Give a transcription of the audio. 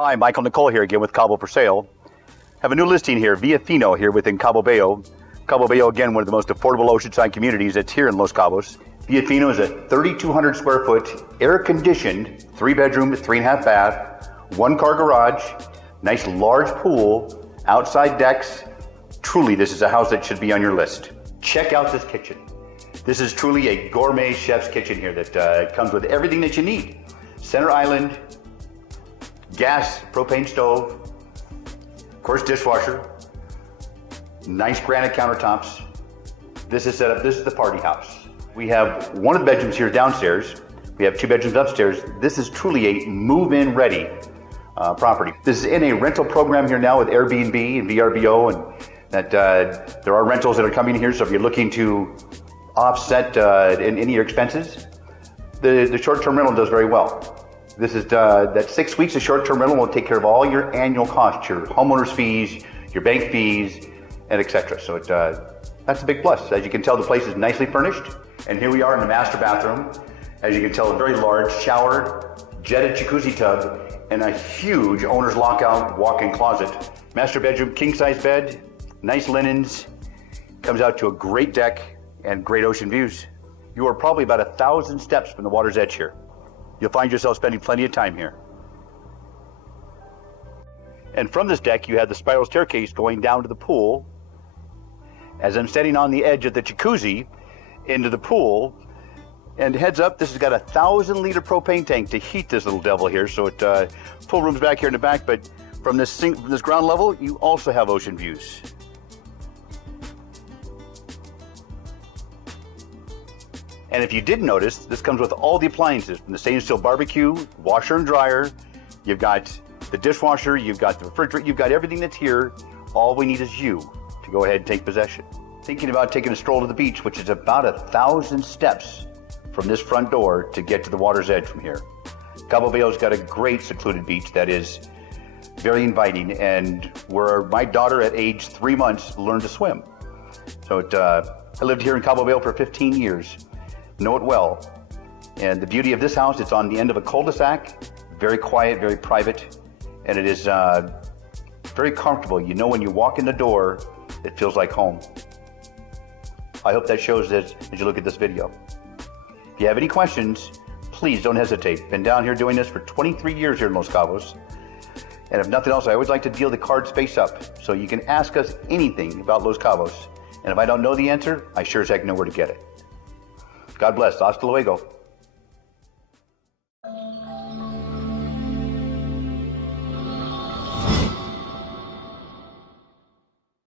Hi, Michael Nicole here again with Cabo for sale. Have a new listing here via Fino here within Cabo Bello. Cabo Bello, again, one of the most affordable oceanside communities that's here in Los Cabos. Via Fino is a 3,200 square foot, air-conditioned, 3-bedroom, 3.5 bath, 1-car garage, nice large pool, outside decks. Truly, this is a house that should be on your list. Check out this kitchen. This is truly a gourmet chef's kitchen here that comes with everything that you need. Center island, gas, propane stove, of course dishwasher, nice granite countertops. This is set up, this is the party house. We have one of the bedrooms here downstairs. We have 2 bedrooms upstairs. This is truly a move-in ready property. This is in a rental program here now with Airbnb and VRBO, and that there are rentals that are coming here, so if you're looking to offset any of your expenses, the short-term rental does very well. This is that 6 weeks of short-term rental will take care of all your annual costs, your homeowner's fees, your bank fees, and etc. So that's a big plus. As you can tell, the place is nicely furnished. And here we are in the master bathroom. As you can tell, a very large shower, jetted jacuzzi tub, and a huge owner's lockout walk-in closet. Master bedroom, king-size bed, nice linens, comes out to a great deck and great ocean views. You are probably about 1,000 steps from the water's edge here. You'll find yourself spending plenty of time here. And from this deck, you have the spiral staircase going down to the pool. As I'm standing on the edge of the jacuzzi into the pool, and heads up, this has got a 1,000-liter propane tank to heat this little devil here. So pool room's back here in the back, but from this ground level, you also have ocean views. And if you did notice, this comes with all the appliances, from the stainless steel barbecue, washer and dryer. You've got the dishwasher, you've got the refrigerator, you've got everything that's here. All we need is you to go ahead and take possession. Thinking about taking a stroll to the beach, which is about 1,000 steps from this front door to get to the water's edge from here. Cabo Bello's got a great secluded beach that is very inviting, and where my daughter at age 3 months learned to swim. So I lived here in Cabo Bello for 15 years. Know it well. And the beauty of this house, it's on the end of a cul-de-sac, very quiet, very private, and it is very comfortable. You know when you walk in the door, it feels like home. I hope that shows as you look at this video. If you have any questions, please don't hesitate. Been down here doing this for 23 years here in Los Cabos. And if nothing else, I always like to deal the card space up, so you can ask us anything about Los Cabos. And if I don't know the answer, I sure as heck know where to get it. God bless. Hasta luego.